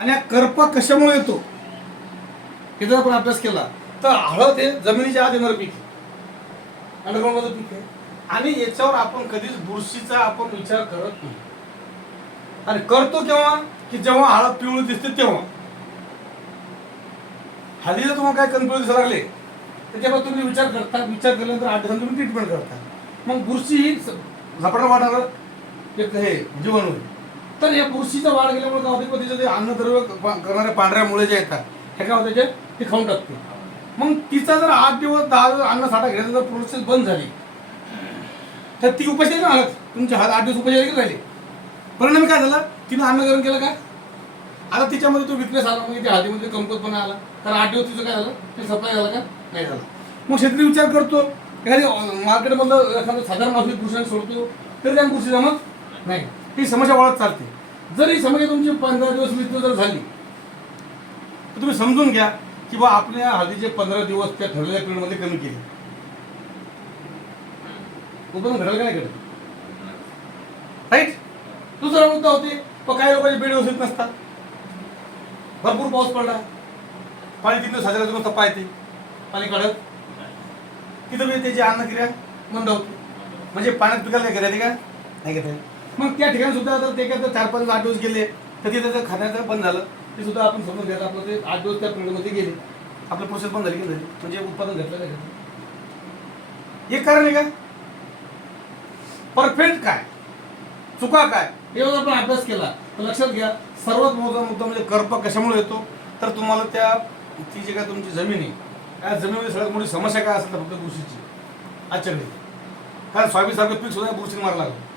आणि हा करपा कशामुळे येतो? हे जर आपण अभ्यास केला? तर हळद हे जमिनीच्या आत येणारं पीक अंडरग्राऊंडमध्ये पीक आहे. आणि याच्यावर आपण कधीच बुरशीचा आपण विचार करत नाही. आणि करतो केव्हा? की जेव्हा हळद पिवळी दिसते तेव्हा. हळदीला तुम्हाला काय कन्फ्युज दिसायला लागले त्याच्यावर तुम्ही विचार करता विचार केल्यानंतर आठ दिवसांनी तुम्ही ट्रीटमेंट करता. मग बुरशी ही झपाटा वाढणारं एक हे जीवन होईल तर या बुरशीचा वाढ गेल्यामुळे काय होते तिचं ते अन्नद्रव्य करणाऱ्या पांढऱ्या मुळे जे येतात हे काय होते ते खाऊन टाकते. मग तिचा जर आठ दिवस दहा दिवस अन्न साठा घेतला जर प्रोसेस बंद झाली. तर ती उपाशी ना राहत. तुमच्या हात आठ दिवस उपाशी राहिले परिणाम काय झाला? तिनं अन्न गरम केलं काय आता तिच्यामध्ये तो विकनेस आला म्हणजे त्या हातीमध्ये कमकुतपणा आला. तर आठ दिवस तिचं काय झालं? ते सप्लाय झाला का? नाही झाला. मग शेतकरी विचार करतो एखादी मार्केटमधलं एखादं साधारण औषध पुरुषांना सोडतो तरी त्या पुरुषी जमत नाही. ही समस्या वाढत चालते. जर ही समस्या तुमची पंधरा दिवस वीस दिवस जर झाली तर तुम्ही समजून घ्या की बा आपल्या हळदीचे पंधरा दिवस त्या ठरलेल्या पिरियडमध्ये कमी केले. उत्पन्न घडलं का नाही घडत राईट? दुसरा मुद्दा होते पण काही लोकांचे बेड व्यवस्थित नसतात. भरपूर पाऊस पडला. पाणी तीन दिवस हजार दिवस तपा येते पाणी काढत. तिथं म्हणजे त्याची अन्नक्रिया मंद होते. म्हणजे पाण्यात पिकायला नाही घेता का? नाही घेता मग त्या ठिकाणी सुद्धा ते काय तर चार पाच आठ दिवस गेले तर तिथे जर खाण्याचं बंद झालं. ते सुद्धा आपण समजून घ्यायचं आपलं ते आठ दिवस त्या पिरियडमध्ये गेले. आपलं प्रोसेस बंद झाली की झाली म्हणजे उत्पादन घेतलं नाही घेतलं एक कारण आहे का? परफेक्ट काय? चुका काय? हे जर आपण अभ्यास केला तर लक्षात घ्या सर्वात महत्त्वाचा मुद्दा म्हणजे करपा कशामुळे येतो? तर तुम्हाला त्या ती जी काय तुमची जमीन आहे त्या जमिनीमध्ये सगळ्यात मोठी समस्या काय असेल फक्त बुरशीची? आजच्या कारण स्वामी सारखं पीक सुद्धा बुरशी मारला लागलं.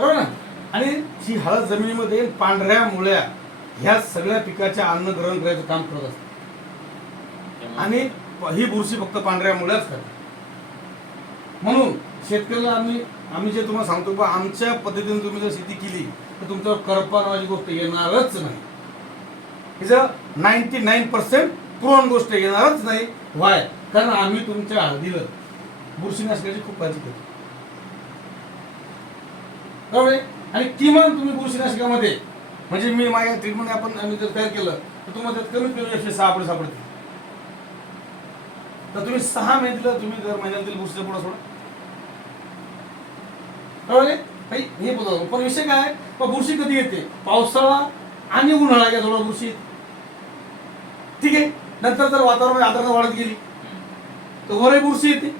बरोबर ना? आणि ही हळद जमिनीमध्ये पांढऱ्या मुळ्या ह्या सगळ्या पिकाच्या अन्न ग्रहण करायचं काम करत असते. आणि ही बुरशी फक्त पांढऱ्या मुळ्याच करते म्हणून शेतकऱ्याला आम्ही आम्ही जे तुम्हाला सांगतो बा आमच्या पद्धतीने तुम्ही जर शेती केली तर तुमच्यावर करपा नावाची गोष्ट येणारच नाही. हिचं नाईन्टी नाईन पर्सेंट प्रोन गोष्ट येणारच नाही. वाय कारण आम्ही तुमच्या हळदीला बुरशीनाशकाची खूप काळजी करतो बरोबर आहे आणि किमान तुम्ही बुरशीनाशकामध्ये म्हणजे मी माझ्या ट्रीटमेंट आपण आम्ही जर तयार केलं तर तुम्हाला त्यात कमीत कमी एकशे सहा सापडतील. तर तुम्ही सहा महिने दिलं तुम्ही दर महिन्याला दिलं बुरशीचा पुढा सोडा. बरोबर आहे हे बोलतो पण विषय काय? बुरशी कधी येते? पावसाळा आणि उन्हाळा या थोडा बुरशी ठीक आहे? नंतर जर वातावरण आर्द्रता वाढत गेली. तर वरही बुरशी येते.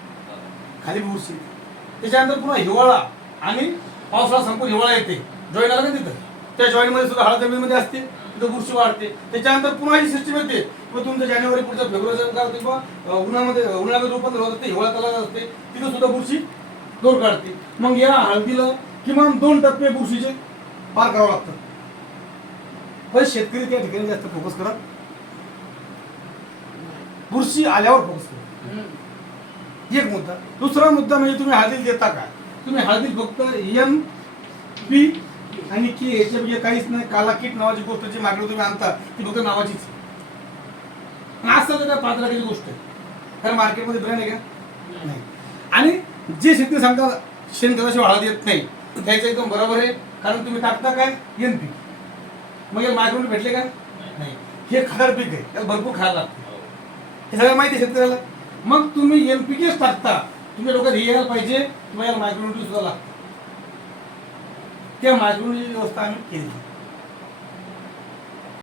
खाली बुरशी येते. त्याच्यानंतर पुन्हा हिवाळा आणि पावसाळा संपून हिवाळा येते. जॉईन आला का तिथं. त्या जॉईन मध्ये सुद्धा हळद जमिनीमध्ये असते तिथं बुरशी वाढते. त्याच्यानंतर पुन्हा ही सिस्टीम येते. मग तुमचं जानेवारी पुढचं फेब्रुवारी काय होते अं, उन्हामध्ये उन्हामध्ये रूपांतर होत असते हिवाळ्यात आला असते तिथं सुद्धा बुरशी दोर काढते. मग या हळदीला किमान दोन टप्पे बुरशीचे पार करावं लागतं. पण शेतकरी त्या ठिकाणी जास्त फोकस करत बुरशी आल्यावर फोकस करत एक मुद्दा. दुसरा मुद्दा म्हणजे तुम्ही हळदीत देता काय? तुम्ही हळदीत फक्त एम पी आणि की याच्या म्हणजे काहीच नाही काला किट नावाची गोष्ट जी मागणी तुम्ही आणता ती फक्त नावाचीच आणि असं तर काय पाच लाखाची गोष्ट आहे. कारण मार्केटमध्ये ब्रँड आहे का? नाही. आणि जे शेतकरी सांगतात शेणखताशिवाय हळद येत नाही त्याचं एकदम बरोबर आहे. कारण तुम्ही टाकता काय? एन पी मग याला मायक्रोन भेटले का? नाही. हे खादार पीक आहे. त्याला भरपूर खायला लागते. हे सगळं माहिती आहे शेतकऱ्याला. मग तुम्ही एन पी केच टाकता. तुम्ही लोक हे यायला पाहिजे तुम्हाला मायक्रोनिटी सुद्धा लागतं. त्या मायक्रोनिटी व्यवस्था आम्ही केली.